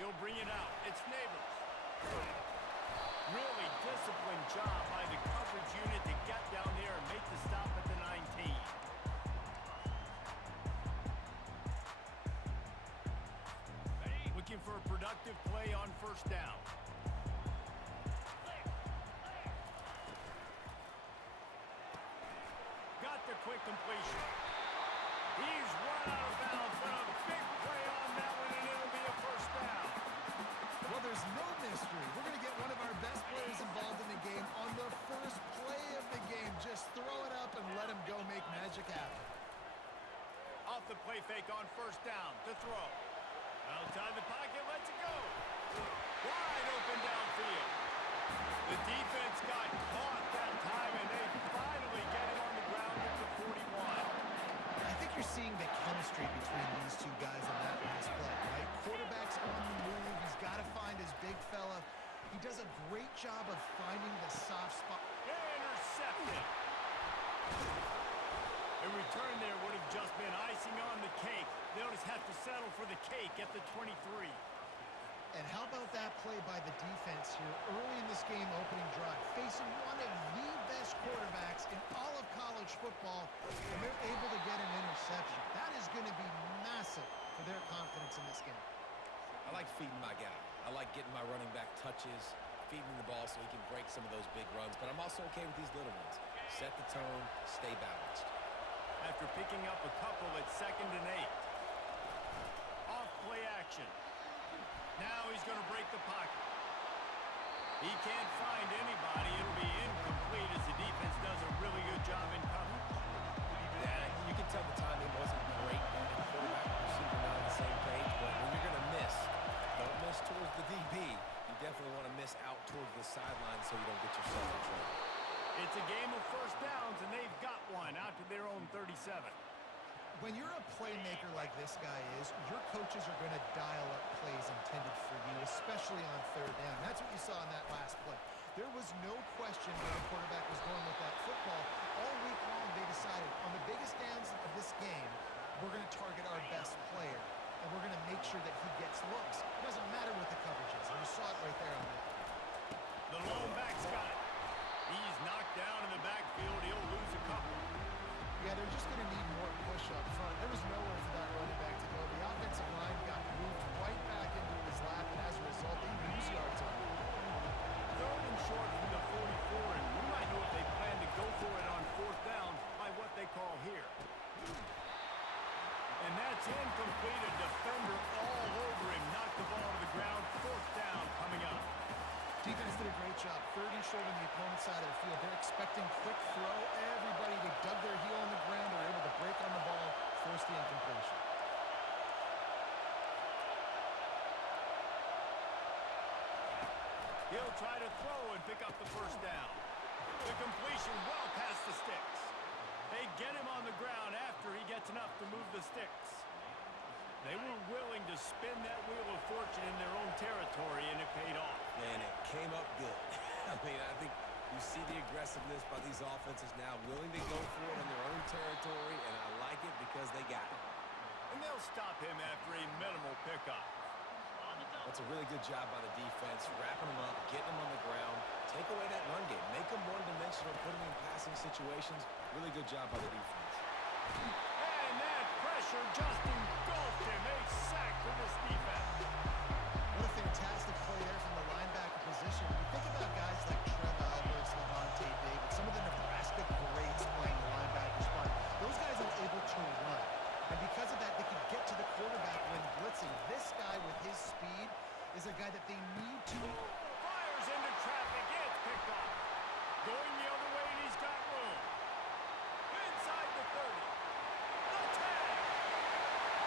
He'll bring it out. It's Neighbors. Really disciplined job by the coverage unit to get down there and make the stop at the 19. Looking for a productive play on first down. Got the quick completion. He's run out of bounds, but a big play on that one, and it'll be a first down. Well, there's no mystery. We're going to get one of our best players involved in the game on the first play of the game. Just throw it up and let him go make magic happen. Off the play fake on first down to throw. Outside the pocket, lets it go. Wide open downfield. The defense got caught that time, and they finally get him on the ground at the 41. I think you're seeing the chemistry between these two guys on that last play, right? Quarterback's on the move. He's got to find his big fella. He does a great job of finding the soft spot. Intercepted. A return there would have just been icing on the cake. They'll just have to settle for the cake at the 23. And how about that play by the defense here early in this game opening drive, facing one of the best quarterbacks in all of college football, and they're able to get an interception. That is going to be massive for their confidence in this game. I like feeding my guy. I like getting my running back touches, feeding the ball so he can break some of those big runs, but I'm also okay with these little ones. Set the tone, stay balanced. After picking up a couple at 2nd and 8. Off play action. Now he's going to break the pocket. He can't find anybody. It'll be incomplete as the defense does a really good job in coverage. Yeah, you can tell the timing wasn't great. And the quarterback and receiver not on the same page, but when you're going to miss, don't miss towards the DB. You definitely want to miss out towards the sideline so you don't get yourself in trouble. It's a game of first downs, and they've got one out to their own 37. When you're a playmaker like this guy is, your coaches are going to dial up plays intended for you, especially on third down. That's what you saw in that last play. There was no question where the quarterback was going with that football. All week long, they decided on the biggest downs of this game, we're going to target our best player, and we're going to make sure that he gets looks. It doesn't matter what the coverage is, and you saw it right there on that. The lone back's got it. He's knocked down in the backfield. He'll lose a couple. Yeah, they're just going to need more push up front. There was nowhere for that running back to go. The offensive line got moved right back into his lap, and as a result, they lose yards on it. 3rd and short from the 44, and we might know if they plan to go for it on 4th down by what they call here. And that's incomplete. A defender all over him. Knocked the ball to the ground. 4th down coming up. Defense did a great job. 3rd and short on the opponent's side of the field. They're expecting quick throw. Everybody, they dug their heel on the ground. They're able to break on the ball, force the incompletion. He'll try to throw and pick up the first down. The completion well past the sticks. They get him on the ground after he gets enough to move the sticks. They were willing to spin that wheel of fortune in their own territory, and it paid off. And it came up good. I mean, I think you see the aggressiveness by these offenses now, willing to go for it in their own territory, and I like it because they got it. And they'll stop him after a minimal pickup. That's a really good job by the defense, wrapping them up, getting them on the ground, take away that run game, make them one-dimensional, put them in passing situations. Really good job by the defense. And that pressure just engulfed him. A sack for this defense. What a fantastic play there from the linebacker position. When you think about guys like Trev Alberts, Levante David, some of the Nebraska greats playing the linebacker spot, those guys are able to run. And because of that, they can get to the quarterback when blitzing. This guy with his speed is a guy that they need to... Fires into traffic. It's picked off. Going the other way, and he's got room. Inside the 30. The 10.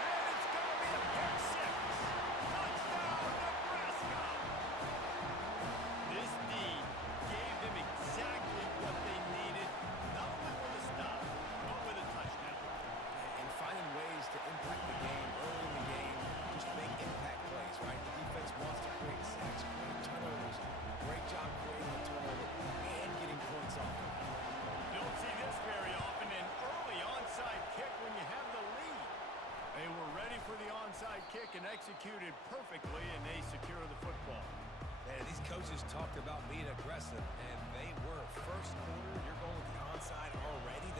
And it's going to be a pick six. Touchdown, Nebraska. This D gave them exactly what they needed. Not only with a stop, but with a touchdown. And finding ways to impact the game early in the game, just make impact plays, right? The defense wants to create sacks, create turnovers. Great job creating a turnover and getting points off. You don't see this very often, and early onside and executed perfectly, and they secure the football. Man, these coaches talked about being aggressive, and they were. First quarter, you're going with the onside already.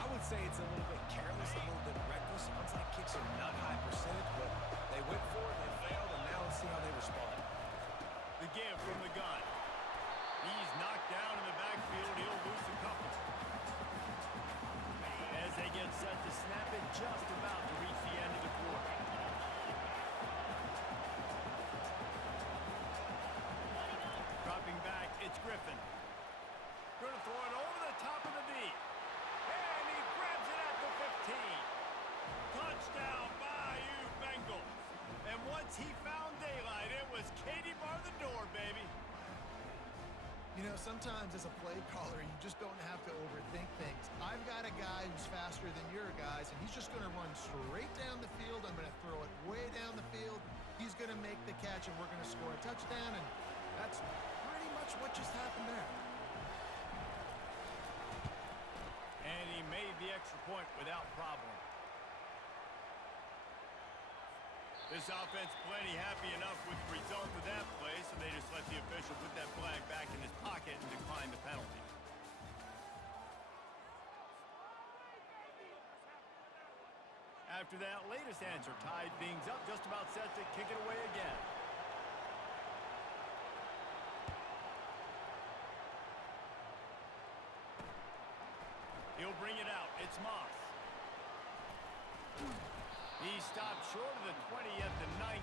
I would say it's a little bit careless, a little bit reckless. Onside kicks are not high percentage, but they went for it, they failed, and now let's see how they respond. The give from the gun. He's knocked down in the backfield. He'll lose a couple. As they get set to snap it, just about to reach the end of the quarter. Dropping back, it's Griffin. Going to throw it over the top of the knee. And he grabs it at the 15. Touchdown, Bayou Bengals. And once he found daylight, it was Katie bar the door, baby. You know, sometimes as a play caller, you just don't have to overthink things. I've got a guy who's faster than your guys, and he's just going to run straight down the field. I'm going to throw it way down the field. He's going to make the catch, and we're going to score a touchdown, and that's pretty much what just happened there. And he made the extra point without problem. This offense plenty happy enough with the result of that play, so they just let the official put that flag back in his pocket and decline the penalty. After that latest answer tied things up, just about set to kick it away again. He'll bring it out. It's Moss. He stopped short of the 20 at the 19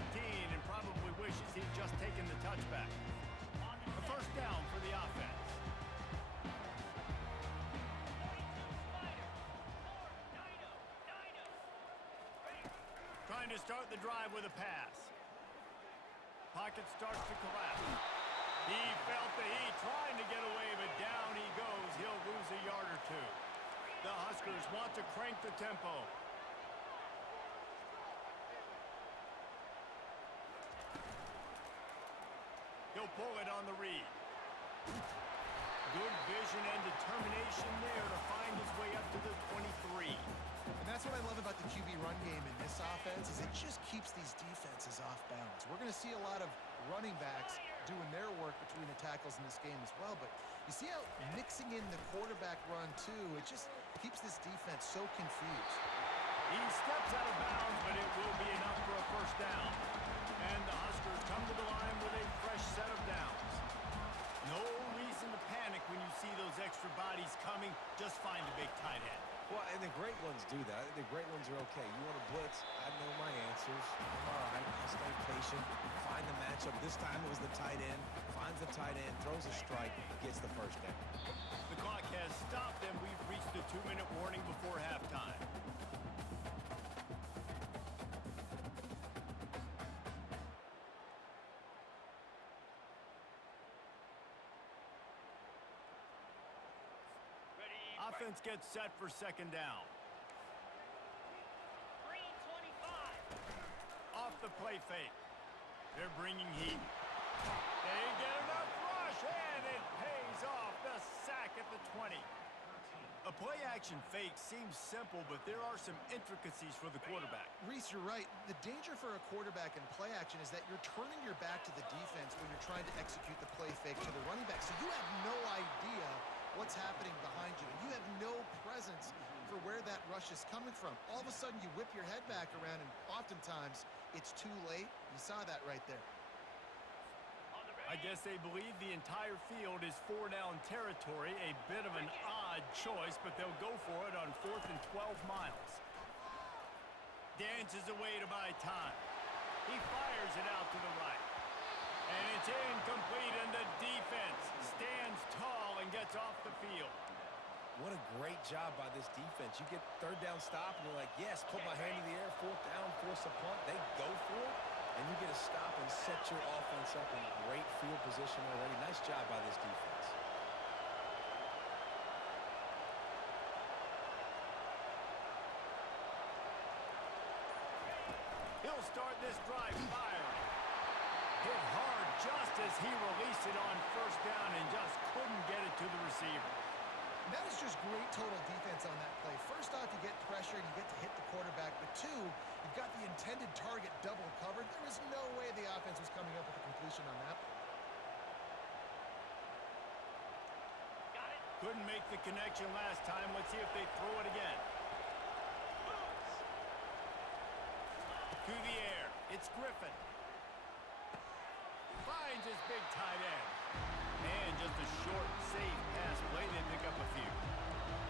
and probably wishes he'd just taken the touchback. A first down for the offense. Trying to start the drive with a pass. Pocket starts to collapse. He felt the heat, trying to get away, but down he goes. He'll lose a yard or two. The Huskers want to crank the tempo. He'll pull it on the read. Good vision and determination there to find his way up to the 23. And that's what I love about the QB run game in this offense is it just keeps these defenses off balance. We're going to see a lot of running backs doing their work between the tackles in this game as well. But you see how mixing in the quarterback run, too, it just keeps this defense so confused. He steps out of bounds, but it will be enough for a first down. And the Huskers come to the line with a fresh set of downs. No reason to panic when you see those extra bodies coming. Just find a big tight end. Well, and the great ones do that. The great ones are okay. You want to blitz, I know my answers. I'm all right. I'll stay patient, find the matchup. This time it was the tight end. Finds the tight end, throws a strike, gets the first down. The clock has stopped, and we've reached the 2-minute warning before halftime. Offense gets set for second down. Green 25. Off the play fake. They're bringing heat. They get enough rush, and it pays off. The sack at the 20. A play-action fake seems simple, but there are some intricacies for the quarterback. Reese, you're right. The danger for a quarterback in play action is that you're turning your back to the defense when you're trying to execute the play fake to the running back. So you have no idea what's happening behind you. You have no presence for where that rush is coming from. All of a sudden, you whip your head back around, and oftentimes it's too late. You saw that right there. I guess they believe the entire field is 4-down territory. A bit of an odd choice, but they'll go for it on 4th and 12 miles. Dances away to buy time. He fires it out to the right. And it's incomplete, and the defense stands tall and gets off the field. What a great job by this defense. You get third down stop, and you're like, yes, put my hand in the air, 4th down, force a punt. They go for it, and you get a stop and set your offense up in great field position already. Nice job by this defense. He'll start this drive firing. Hit hard just as he released it on first down and just couldn't get it to the receiver. That is just great total defense on that play. First off, you get pressure and you get to hit the quarterback. But two, you've got the intended target double covered. Couldn't make the connection last time. Let's see if they throw it again. To the air. It's Griffin. Finds his big tight end. And just a short, safe pass play. They pick up a few.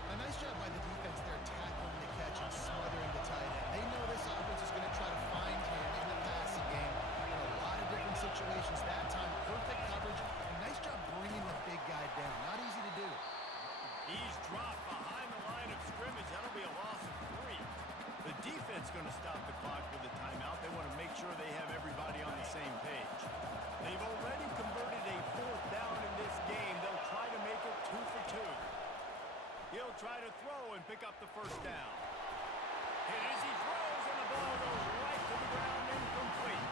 A nice job by the defense there, tackling the catch and smothering the tight end. They know this offense is going to try to find him in the passing game in a lot of different situations. That time, perfect coverage, and nice job bringing the big guy down. Not easy to do. He's dropped behind the line of scrimmage. That'll be a loss of 3. The defense going to stop the clock with a timeout. They want to make sure they have everybody on the same page. They've already converted a 4th down in this game. They'll try to make it 2 for 2. He'll try to throw and pick up the 1st down. And as he throws, and the ball goes right to the ground, incomplete.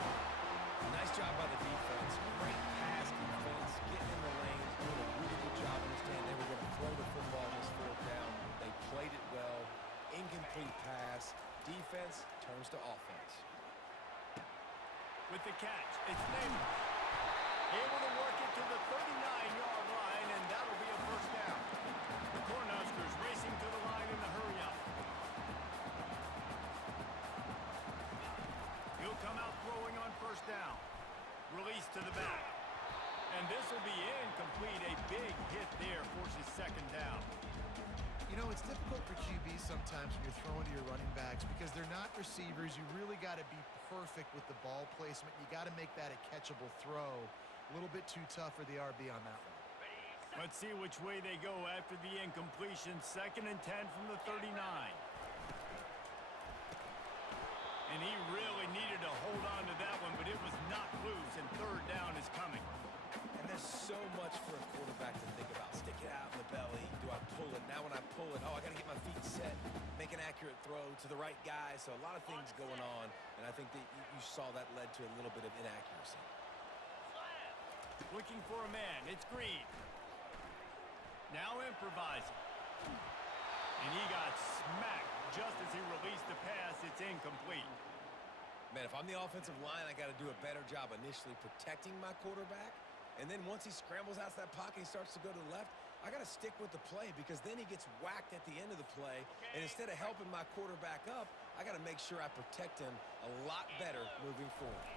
Nice job by the defense. Great pass defense, getting in the lanes, doing a really good job understanding they were going to throw the football this 4th down. They played it well. Incomplete pass. Defense turns to offense. With the catch, it's Namath. Able to work it to the 39-yard line, and that'll be a 1st down. The Cornhuskers racing to the line in the hurry-up. He'll come out throwing on 1st down. Release to the back. And this will be incomplete. A big hit there forces 2nd down. You know, it's difficult for QBs sometimes when you're throwing to your running backs because they're not receivers. You really got to be perfect with the ball placement. You got to make that a catchable throw. A little bit too tough for the RB on that one. Let's see which way they go after the incompletion. 2nd and 10 from the 39. And he really needed to hold on to that one, but it was not loose, and 3rd down is coming. And there's so much for a quarterback to think about. Stick it out in the belly. Do I pull it? Now when I pull it, oh, I got to get my feet set, make an accurate throw to the right guy. So a lot of things going on, and I think that you saw that led to a little bit of inaccuracy. Looking for a man. It's Green. Now improvising. And he got smacked just as he released the pass. It's incomplete. Man, if I'm the offensive line, I got to do a better job initially protecting my quarterback. And then once he scrambles out of that pocket, he starts to go to the left, I got to stick with the play because then he gets whacked at the end of the play. And instead of helping my quarterback up, I got to make sure I protect him a lot better moving forward.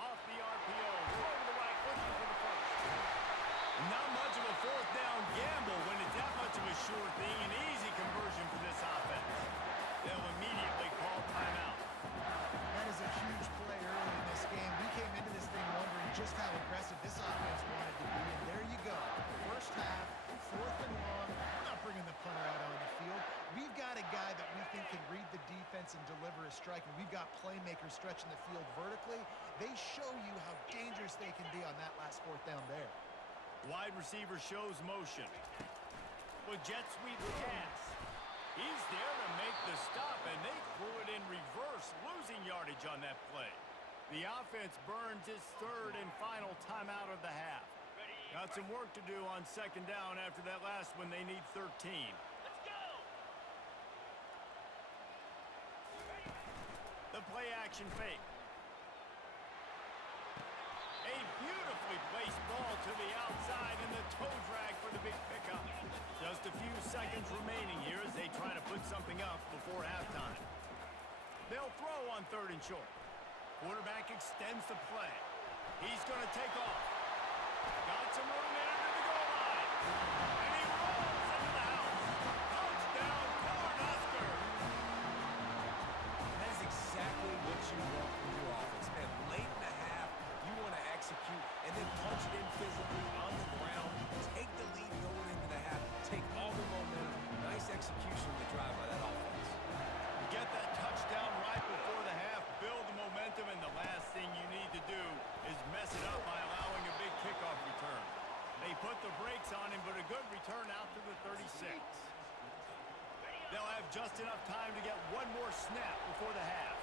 Off the RPO, throw to the right, looking for the 1st. Not much of a 4th down gamble when it's that much of a sure thing. An easy conversion for this offense. They'll immediately call timeout. That is a huge play early in this game. We came into this thing wondering just how aggressive this offense wanted to be, and there you go. 1st half, 4th and long. We're not bringing the punter out on the field. We've got a guy that we think can read the defense and deliver a strike, and we've got playmakers stretching the field vertically. They show you how dangerous they can be on that last 4th down there. Wide receiver shows motion. With jet sweep pass. He's there to make the stop, and they threw it in reverse, losing yardage on that play. The offense burns its 3rd and final timeout of the half. Got some work to do on 2nd down after that last one. They need 13. Let's go. The play action fake. A beautifully placed ball to the outside, and the toe drag for the big pickup. Just a few seconds remaining here as they try to put something up before halftime. They'll throw on 3rd and short. Quarterback extends the play. He's going to take off. Got some room in under the goal line. And he rolls into the house. Touchdown, Cornhuskers! That is exactly what you want from your offense, man. Late in the half, you want to execute and then punch it in physically on the ground. Take the lead going into the half. Take all the momentum. Nice execution to drive by that offense. Get that touchdown right before the half. Build the momentum, and the last thing you need to do is mess it up by allowing a big kickoff return. They put the brakes on him, but a good return out to the 36. They'll have just enough time to get one more snap before the half.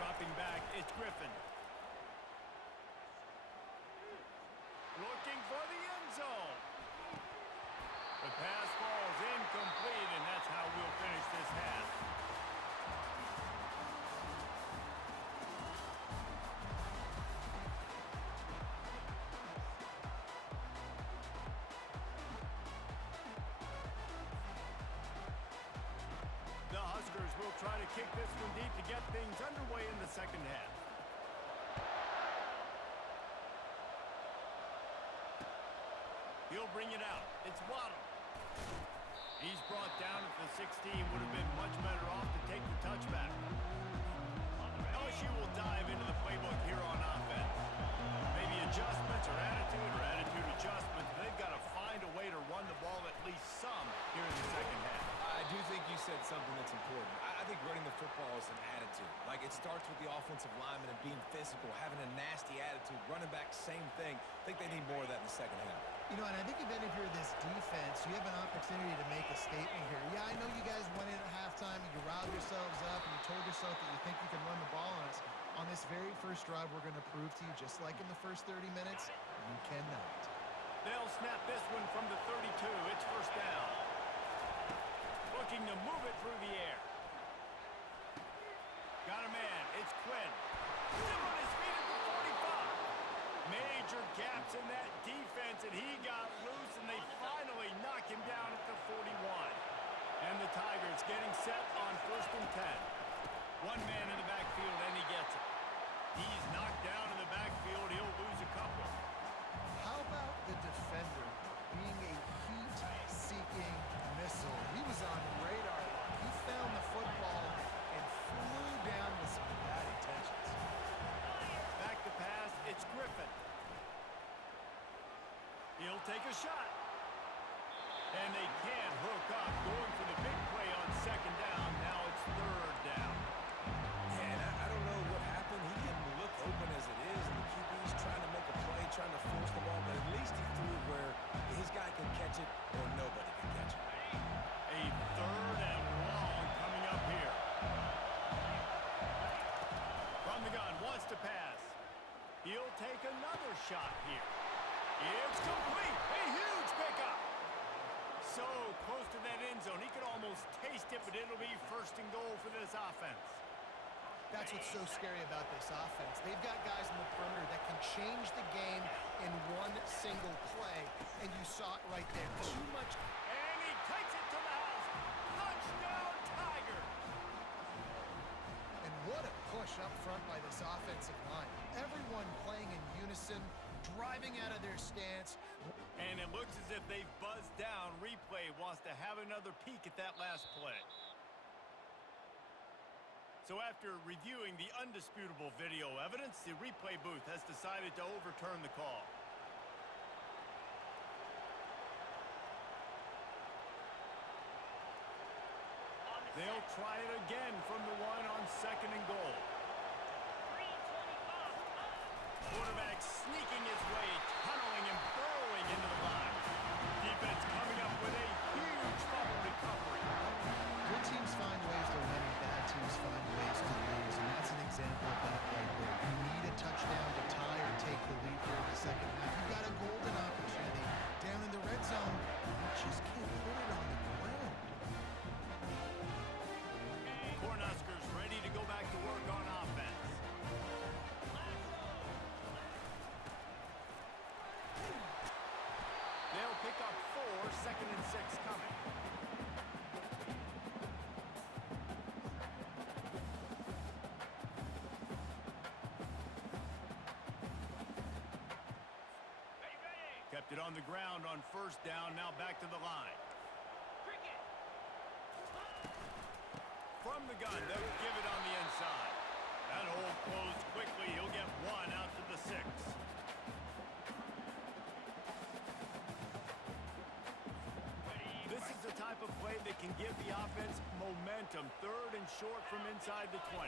Dropping back, it's Griffin. Looking for the end zone. The pass falls incomplete, and that's how we'll finish this half. to kick this one deep to get things underway in the second half. He'll bring it out. It's Waddle. He's brought down at the 16. Would have been much better off to take the touchback. LSU will dive into the playbook here on offense. Maybe adjustments or attitude adjustments. They've got to find a way to run the ball at least some here in the second half. I do think you said something that's important. I think running the football is an attitude. Like, it starts with the offensive lineman and being physical, having a nasty attitude. Running back, same thing. I think they need more of that in the second half. You know, and I think even if you're this defense, you have an opportunity to make a statement here. Yeah, I know you guys went in at halftime, you riled yourselves up, and you told yourself that you think you can run the ball on us. On this very first drive, we're going to prove to you, just like in the first 30 minutes, you cannot. They'll snap this one from the 32. It's first down. Looking to move it through the air. Got a man. It's Quinn. Still on his feet at the 45. Major gaps in that defense, and he got loose, and they finally knock him down at the 41. And the Tigers getting set on first and 10. One man in the backfield, and he gets it. He's knocked down in the backfield. He'll lose a couple. How about the defender being a heat-seeking missile? He was on radar. He found the football and flew down with some bad intentions. Back to pass. It's Griffin. He'll take a shot. And they can't hook up. Going for the big play on second down. Now it's third down. Yeah, and I don't know what happened. He didn't look open as it is, and the QB's trying to make a play, trying to force the ball, but at least he threw it where his guy could catch it or nobody could catch it. A third and long coming up here. From the gun, wants to pass. He'll take another shot here. It's complete. A huge pickup. So close to that end zone. He could almost taste it, but it'll be first and goal for this offense. That's what's so scary about this offense. They've got guys in the perimeter that can change the game in one single play, and you saw it right there. Too much. And he takes it to the house. Touchdown, Tigers. And what a push up front by this offensive line. Everyone playing in unison, driving out of their stance. And it looks as if they've buzzed down. Replay wants to have another peek at that last play. So after reviewing the undisputable video evidence, the replay booth has decided to overturn the call. They'll try it again from the one on second and goal. Quarterback sneaking his way, tunneling and burrowing into the line. Defense coming up with a huge fumble recovery. Good teams find ways to win and bad teams find ways to lose, and that's an example of that right there. You need a touchdown to tie or take the lead here in the second half. You've got a golden opportunity down in the red zone. You just can't put it on the ground. Cornhuskers ready to go back to work on offense. They'll pick up 4, second and 6 coming. Kept it on the ground on first down, now back to the line. From the gun, they'll give it on the inside. That hole closed quickly. He'll get 1 out to the 6. This is the type of play that can give the offense momentum. Third and short from inside the 20.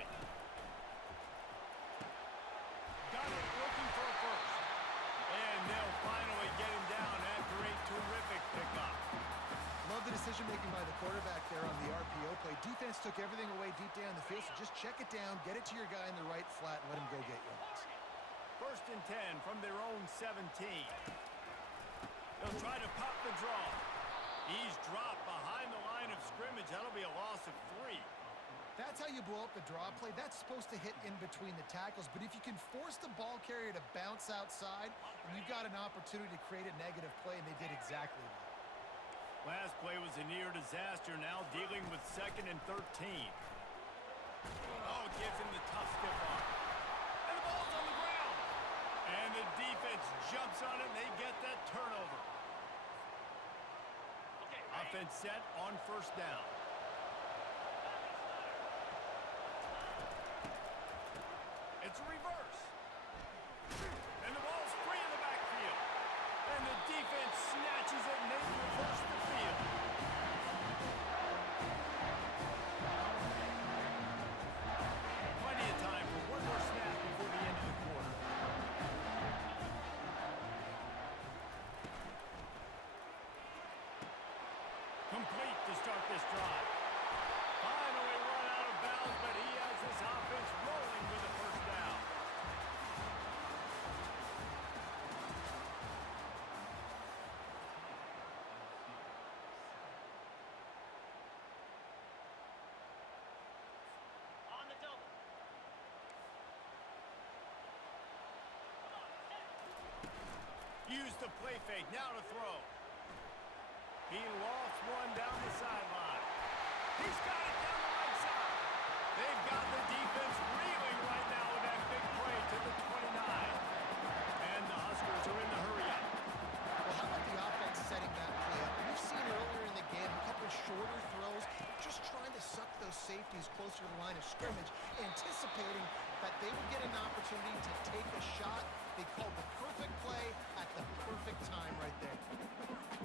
Got it, looking for a first. And they'll finally get him down after a terrific pickup. Love the decision-making by the quarterback there on the RPO play. Defense took everything away deep down the field, so just check it down, get it to your guy in the right flat, and let him go get yards. First and 10 from their own 17. They'll try to pop the draw. He's dropped behind the line of scrimmage. That'll be a loss of 3. That's how you blow up the draw play. That's supposed to hit in between the tackles, but if you can force the ball carrier to bounce outside, you've got an opportunity to create a negative play, and they did exactly that. Last play was a near disaster, now dealing with second and 13. Oh, gives him the tough stiff arm. And the ball's on the ground. And the defense jumps on it, and they get that turnover. Offense set on first down. It's a reverse. And the ball's free in the backfield. And the defense snatches it, and they reverse the field. Plenty of time for one more snap before the end of the quarter. Complete to start this drive. Finally run out of bounds, but he has this offense rolling with a first down. On the double. Use the play fake, now to throw. He lofts one down the sideline. He's got it down the right side. They've got the defense reeling right now with that big play to the 29. And the Huskers are in the hurry up. Well, how about the offense setting that play up? We've seen earlier in the game a couple shorter throws, just trying to suck those safeties closer to the line of scrimmage, anticipating that they would get an opportunity to take a shot. They called the perfect play at the perfect time right there.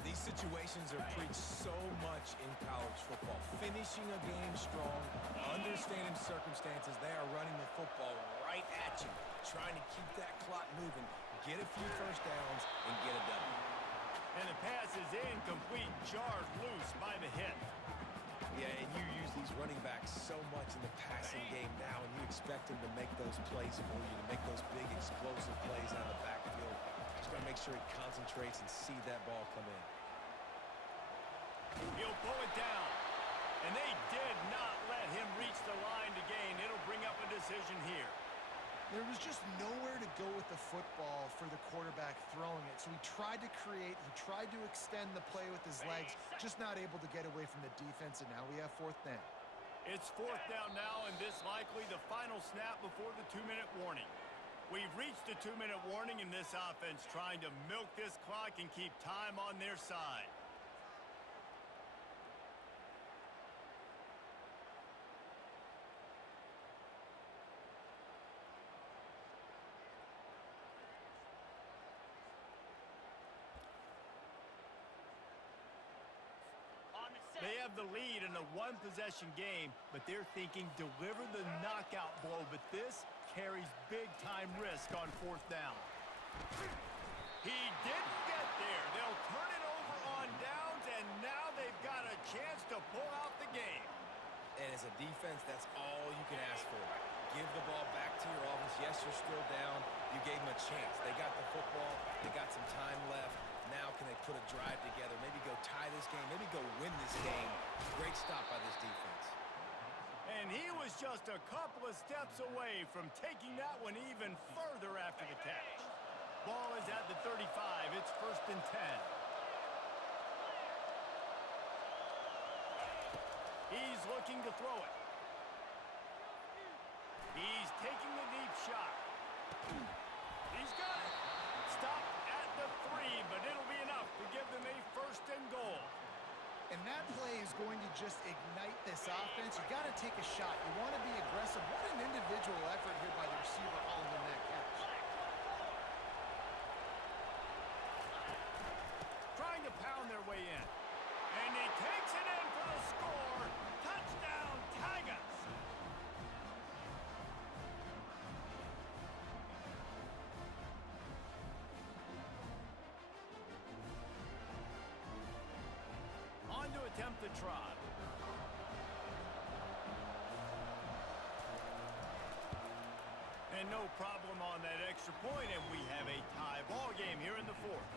These situations are preached so much in college football. Finishing a game strong, understanding circumstances. They are running the football right at you, trying to keep that clock moving, get a few first downs, and get a W. And the pass is incomplete, jarred loose by the hit. Yeah, and you use these running backs so much in the passing game now, and you expect them to make those plays for you, to make those big explosive plays out of the backfield. Just got to make sure he concentrates and see that ball come in. He'll pull it down. And they did not let him reach the line to gain. It'll bring up a decision here. There was just nowhere to go with the football for the quarterback throwing it. So he tried to create, he tried to extend the play with his legs, just not able to get away from the defense, and now we have fourth down. It's fourth down now, and this likely the final snap before the 2-minute warning. We've reached the 2-minute warning, and this offense trying to milk this clock and keep time on their side. They have the lead in a one-possession game, but they're thinking deliver the knockout blow, but this carries big-time risk on fourth down. He didn't get there. They'll turn it over on downs, and now they've got a chance to pull out the game. And as a defense, that's all you can ask for. Give the ball back to your offense. Yes, you're still down. You gave them a chance. They got the football. They got some time left. Now can they put a drive together, maybe go tie this game, maybe go win this game. Great stop by this defense. And he was just a couple of steps away from taking that one even further after the catch. Ball is at the 35. It's 1st and 10. He's looking to throw it. He's taking the deep shot. He's got it. Stop at the 3, but it'll be enough to give them a 1st and goal. And that play is going to just ignite this offense. You got to take a shot. You want to be aggressive. What an individual effort here by the receiver hauling in that catch. Trying to pound their way in. And he takes it in for the score. Touchdown, Tigers. On to attempt the trot. And no problem on that extra point, and we have a tie ball game here in the 4th.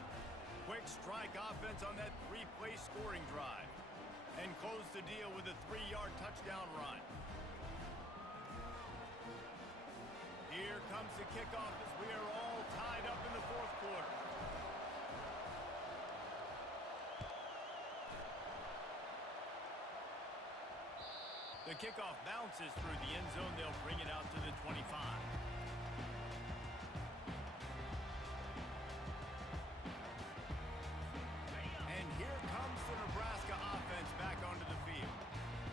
Quick strike offense on that 3-play scoring drive. And close the deal with a 3-yard touchdown run. Here comes the kickoff as we are all tied up in the 4th quarter. The kickoff bounces through the end zone. They'll bring it out to the 25. And here comes the Nebraska offense back onto the field.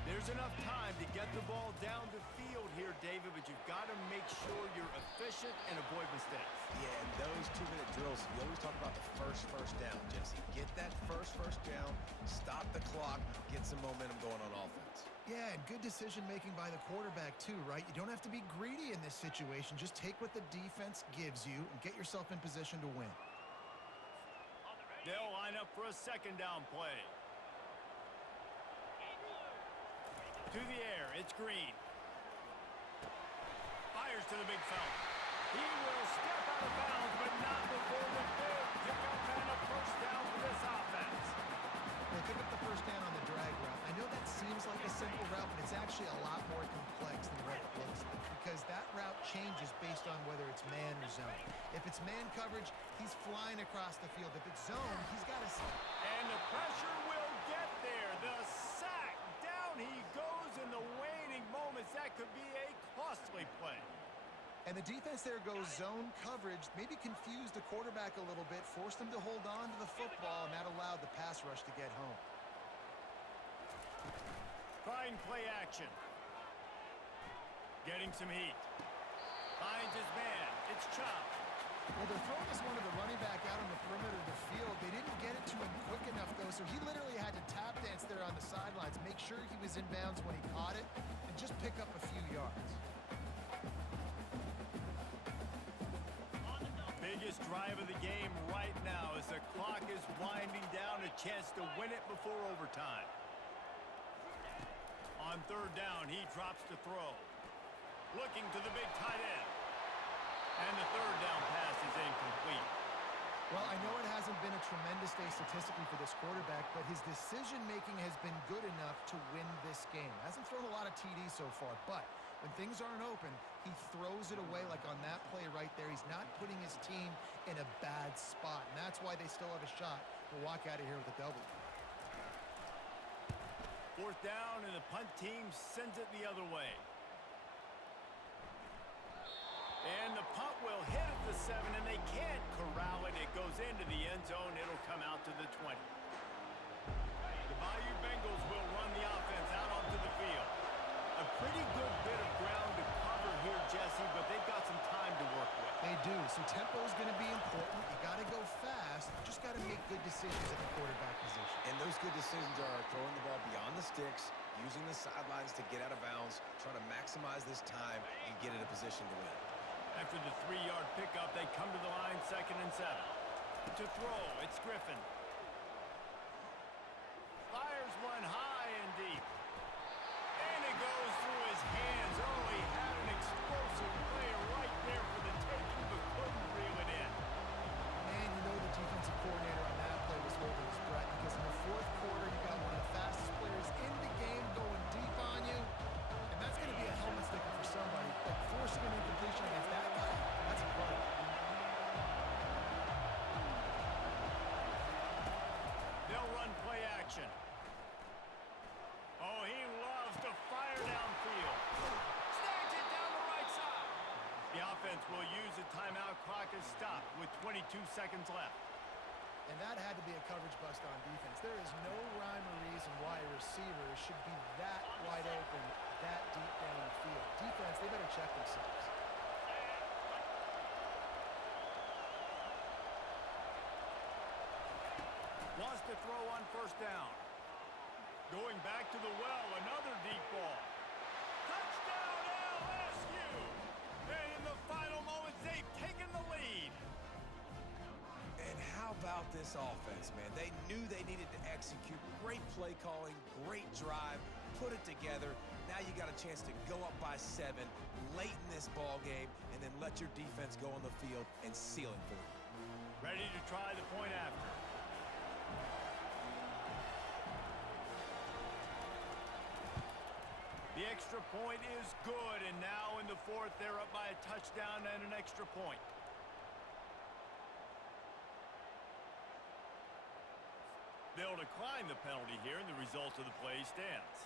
There's enough time to get the ball down the field here, David, but you've got to make sure you're efficient and avoid mistakes. Yeah, and those 2-minute drills, you always talk about the first down, Jesse. Get that first down, stop the clock, get some momentum going on offense. Yeah, and good decision-making by the quarterback, too, right? You don't have to be greedy in this situation. Just take what the defense gives you and get yourself in position to win. They'll line up for a second down play. To the air, it's Green. Fires to the big fella. He will step out of bounds, but not before the big pickup and a first down for this offense. They pick up the first down on the drag route. I know that seems like a simple route, but it's actually a lot more complex than what it looks like because that route changes based on whether it's man or zone. If it's man coverage, he's flying across the field. If it's zone, he's got to... And the pressure will get there. The sack. Down he goes in the waning moments. That could be a costly play. And the defense there goes zone coverage, maybe confused the quarterback a little bit, forced him to hold on to the football, and that allowed the pass rush to get home. Trying play action. Getting some heat. Finds his man. It's Chop. Well, they're throwing this one to the running back out on the perimeter of the field. They didn't get it to him quick enough, though, so he literally had to tap dance there on the sidelines, make sure he was in bounds when he caught it, and just pick up a few yards. Biggest drive of the game right now as the clock is winding down, a chance to win it before overtime. On third down, he drops to throw. Looking to the big tight end. And the third down pass is incomplete. Well, I know it hasn't been a tremendous day statistically for this quarterback, but his decision-making has been good enough to win this game. Hasn't thrown a lot of TDs so far, but when things aren't open, he throws it away like on that play right there. He's not putting his team in a bad spot, and that's why they still have a shot to walk out of here with a W. Fourth down, and the punt team sends it the other way. And the punt will hit at the 7, and they can't corral it. It goes into the end zone. It'll come out to the 20. The Bayou Bengals will run the offense out onto the field. A pretty good bit of ground to cover here, Jesse, but they've got some time to work with. They do, so tempo is going to be important. You got to go fast. You just got to make good decisions at the quarterback position. And those good decisions are throwing the ball beyond the sticks, using the sidelines to get out of bounds, trying to maximize this time and get in a position to win. After the 3-yard pickup, they come to the line, 2nd and 7. To throw, it's Griffin. Fires one high and deep. And it goes through his hands. Oh, he had an explosive play right there for the taking, but couldn't reel it in. And you know the defensive coordinator on that play was holding his breath because in the fourth quarter, you got one of the fastest players in the game going deep on you. And that's going to be a helmet sticker for somebody. Like forcing an incompletion against that guy, that's a play. They'll run play action. Oh, he loves to fire downfield. Snags it down the right side. The offense will use a timeout. Clock is stopped with 22 seconds left. And that had to be a coverage bust on defense. There is no rhyme or reason why a receiver should be that wide open, that deep down the field. Defense, they better check themselves. Wants to throw on first down. Going back to the well, another deep ball. Touchdown LSU! And in the final moments, they've taken the lead. And how about this offense, man? They knew they needed to execute. Great play calling, great drive, put it together. Now you got a chance to go up by 7 late in this ball game and then let your defense go on the field and seal it for you. Ready to try the point after. The extra point is good, and now in the fourth, they're up by a touchdown and an extra point. They'll decline the penalty here, and the result of the play stands.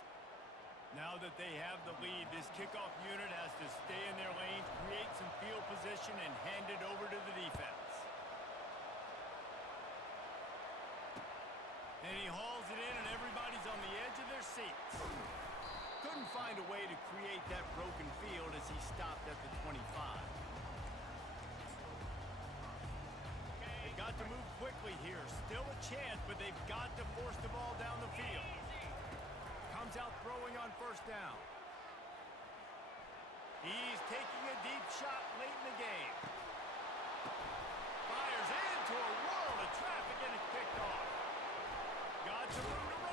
Now that they have the lead, this kickoff unit has to stay in their lane, create some field position, and hand it over to the defense. And he hauls it in, and everybody's on the edge of their seats. Couldn't find a way to create that broken field as he stopped at the 25. They've got to move quickly here. Still a chance, but they've got to force the ball down the field. Comes out throwing on first down. He's taking a deep shot late in the game. Fires into a world of traffic, and it's picked off. Got some room to